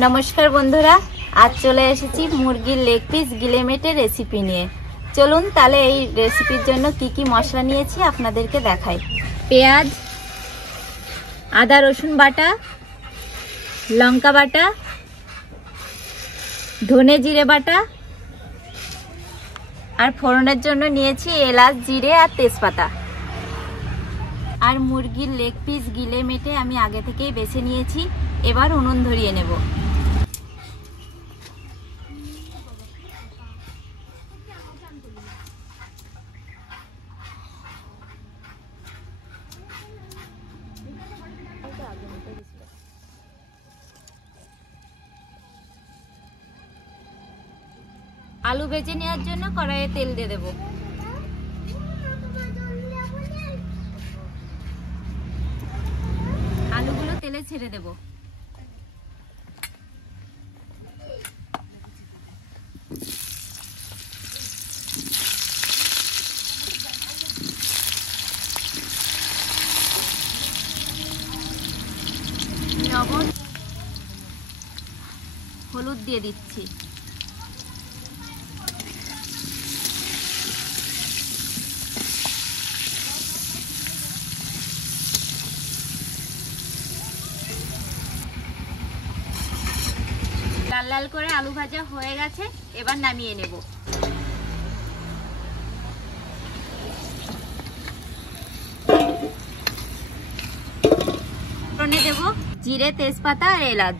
নমস্কার বন্ধুরা, আজ চলে এসেছি মুরগির লেগ পিস গিলে মেটে রেসিপি নিয়ে। চলুন তাহলে এই রেসিপির জন্য কি কি মশলা নিয়েছি আপনাদেরকে দেখাই। পেঁয়াজ, আদা রসুন বাটা, লঙ্কা বাটা, ধনে জিরে বাটা, আর ফোড়নের জন্য নিয়েছি এলাচ, জিরে আর তেজপাতা। আর মুরগির লেগ পিস গিলে মেটে আমি আগে থেকেই বেছে নিয়েছি। এবার উনুন ধরিয়ে নেব। আলু ভেজে নেওয়ার জন্য কড়াইয়ে তেল দিয়ে দেব। আলুগুলো তেলে ছেড়ে দেব। লবণ, হলুদ দিয়ে দিচ্ছি। লাল লাল করে আলু ভাজা হয়ে গেছে, এবার নামিয়ে নেব। ফোড়নে দেব জিরে, তেজপাতা আর এলাচ।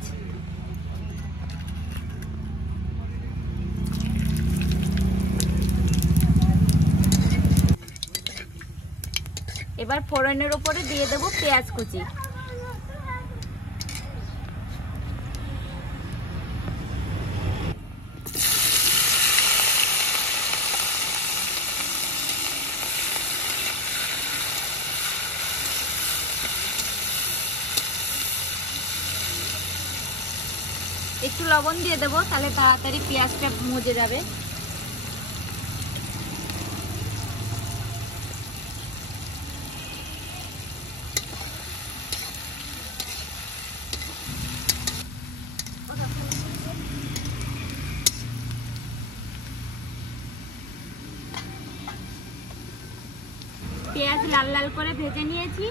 এবার ফোড়নের উপরে দিয়ে দেব পেঁয়াজ কুচি। একটু লবণ দিয়ে দেবো, তাহলে তাড়াতাড়ি পেঁয়াজটা মজে যাবে। পেঁয়াজ লাল লাল করে ভেজে নিয়েছি।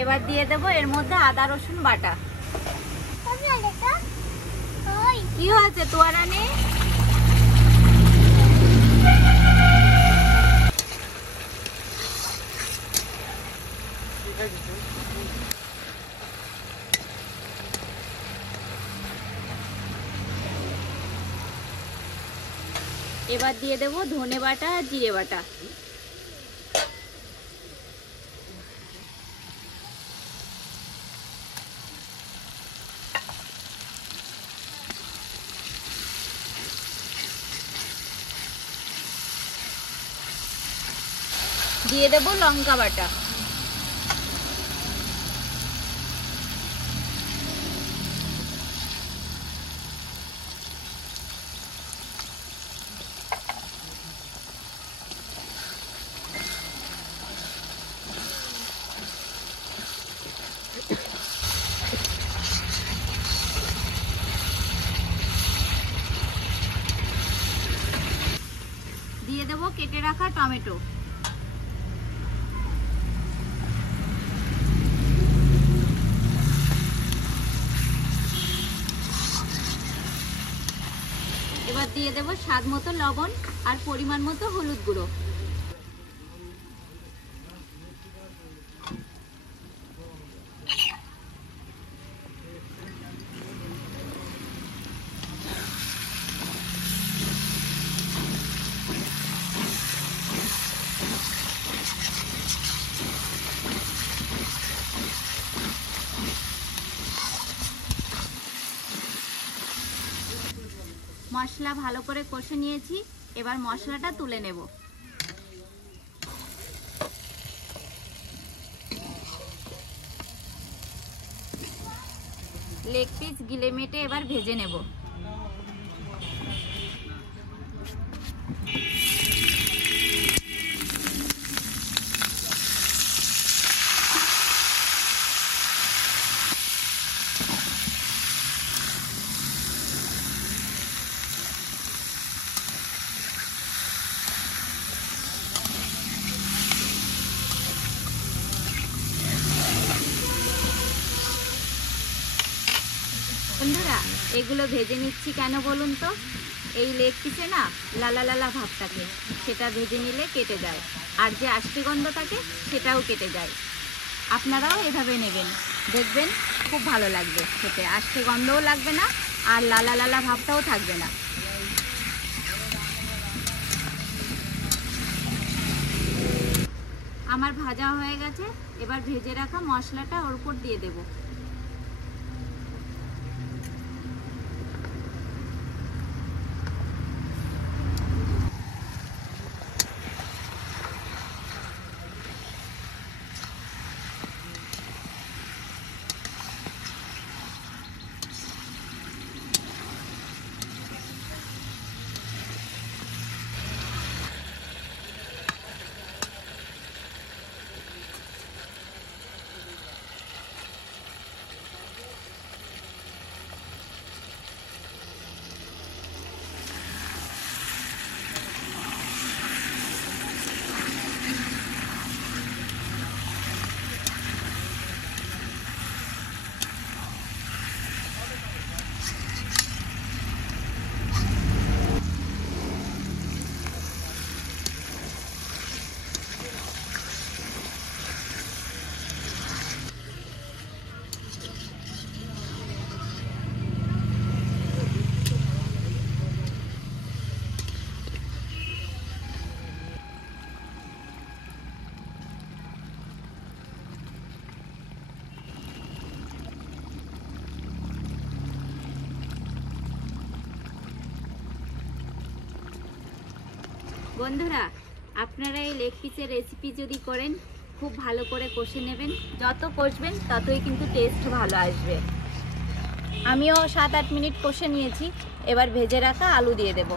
এবার দিয়ে দেবো এর মধ্যে আদা রসুন বাটা। কি হয়েছে তোয়ারা নে? এবার দিয়ে দেবো ধনে বাটা আর জিরে বাটা। দিয়ে দেবো লঙ্কা বাটা। দিয়ে দেবো কেটে রাখা টমেটো। এবার দিয়ে দেবো স্বাদ মতো লবণ আর পরিমাণ মতো হলুদ গুঁড়ো। মশলা ভালো করে কষে নিয়েছি, এবার মশলাটা তুলে নেব। লেগ পিস গিলে মেটে এবার ভেজে নেব। বন্ধুরা, এগুলো ভেজে নিচ্ছি কেন বলুন তো? এই লেগ পিসে না লালা লালা ভাব থাকে, সেটা ভেজে নিলে কেটে যায়, আর যে আষ্টে গন্ধ থাকে সেটাও কেটে যায়। আপনারাও এভাবে নেবেন, দেখবেন খুব ভালো লাগবে খেতে, আষ্টে গন্ধও লাগবে না আর লালা লালা ভাবটাও থাকবে না। আমার ভাজা হয়ে গেছে, এবার ভেজে রাখা মশলাটা ওর উপর দিয়ে দেব। বন্ধুরা, আপনারা এই লেগ পিসের রেসিপি যদি করেন, খুব ভালো করে কষে নেবেন। যত কষবেন ততই কিন্তু টেস্ট ভালো আসবে। আমিও 7-8 মিনিট কষে নিয়েছি, এবার ভেজে রাখা আলু দিয়ে দেব।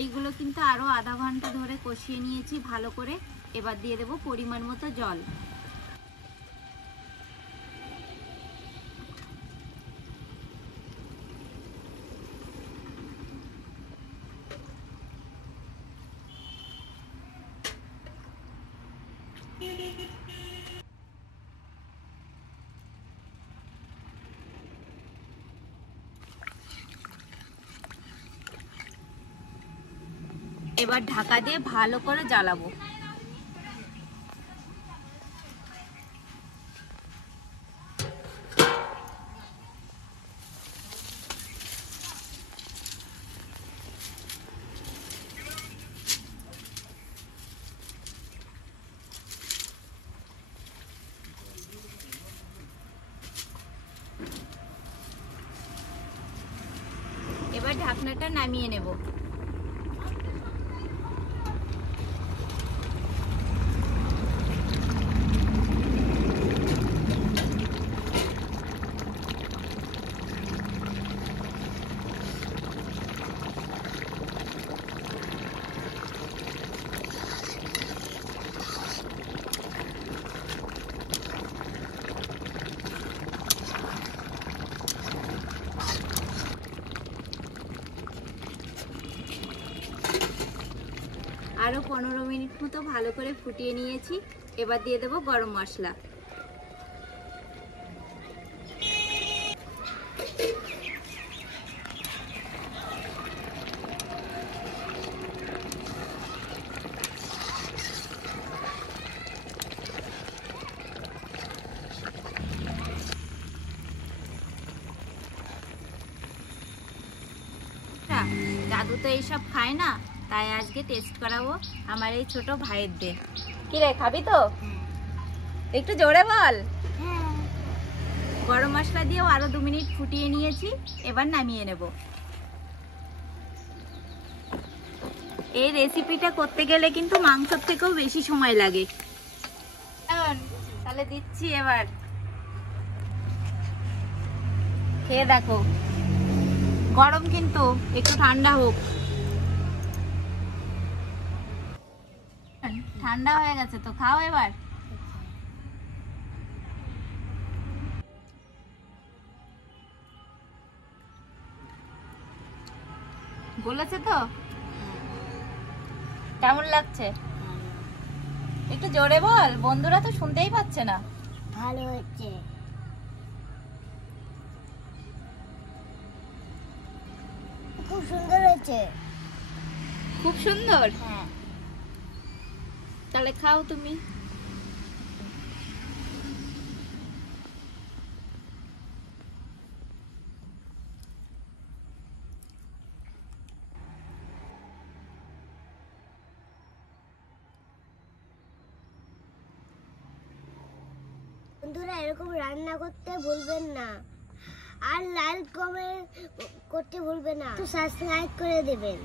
এইগুলো কিন্তু আরো আধা ঘন্টা ধরে কষিয়ে নিয়েছি ভালো করে। এবার দিয়ে দেব পরিমাণ মতো জল। এবার ঢাকা দিয়ে ভালো করে জ্বালাবো। এবার ঢাকনাটা নামিয়ে নেব। আরো 15 মিনিট মতো ভালো করে ফুটিয়ে নিয়েছি। এবার দিয়ে দেব গরম মশলা। দাদু তো এইসব খায় না, তাই আজকে টেস্ট করাবো আমার এই ছোট ভাইয়ের দিয়ে। কি রে, খাবি তো? একটু জোরে বল। গরম মশলা দিয়েও আরো 2 মিনিট ফুটিয়ে নিয়েছি, এবার নামিয়ে নেব। এই রেসিপিটা করতে গেলে কিন্তু মাংসের থেকেও বেশি সময় লাগে। তাহলে দিচ্ছি, এবার খেয়ে দেখো। গরম কিন্তু, একটু ঠান্ডা হোক। ঠান্ডা হয়ে গেছে তো, খাও এবার। বলেছে তো, কেমন লাগছে? একটু জোরে বল, বন্ধুরা তো শুনতেই পাচ্ছে না। ভালো হচ্ছে, খুব সুন্দর হয়েছে। খুব সুন্দর? হ্যাঁ। তাহলে খাও তুমি। বন্ধুরা, এরকম রান্না করতে ভুলবেন না, আর লাইক কমেন্ট করতে ভুলবেন না, তো সাবস্ক্রাইব করে দেবেন।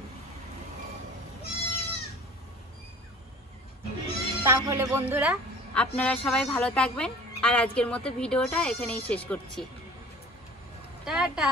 তাহলে বন্ধুরা, আপনারা সবাই ভালো থাকবেন, আর আজকের মতো ভিডিওটা এখানেই শেষ করছি। টাটা।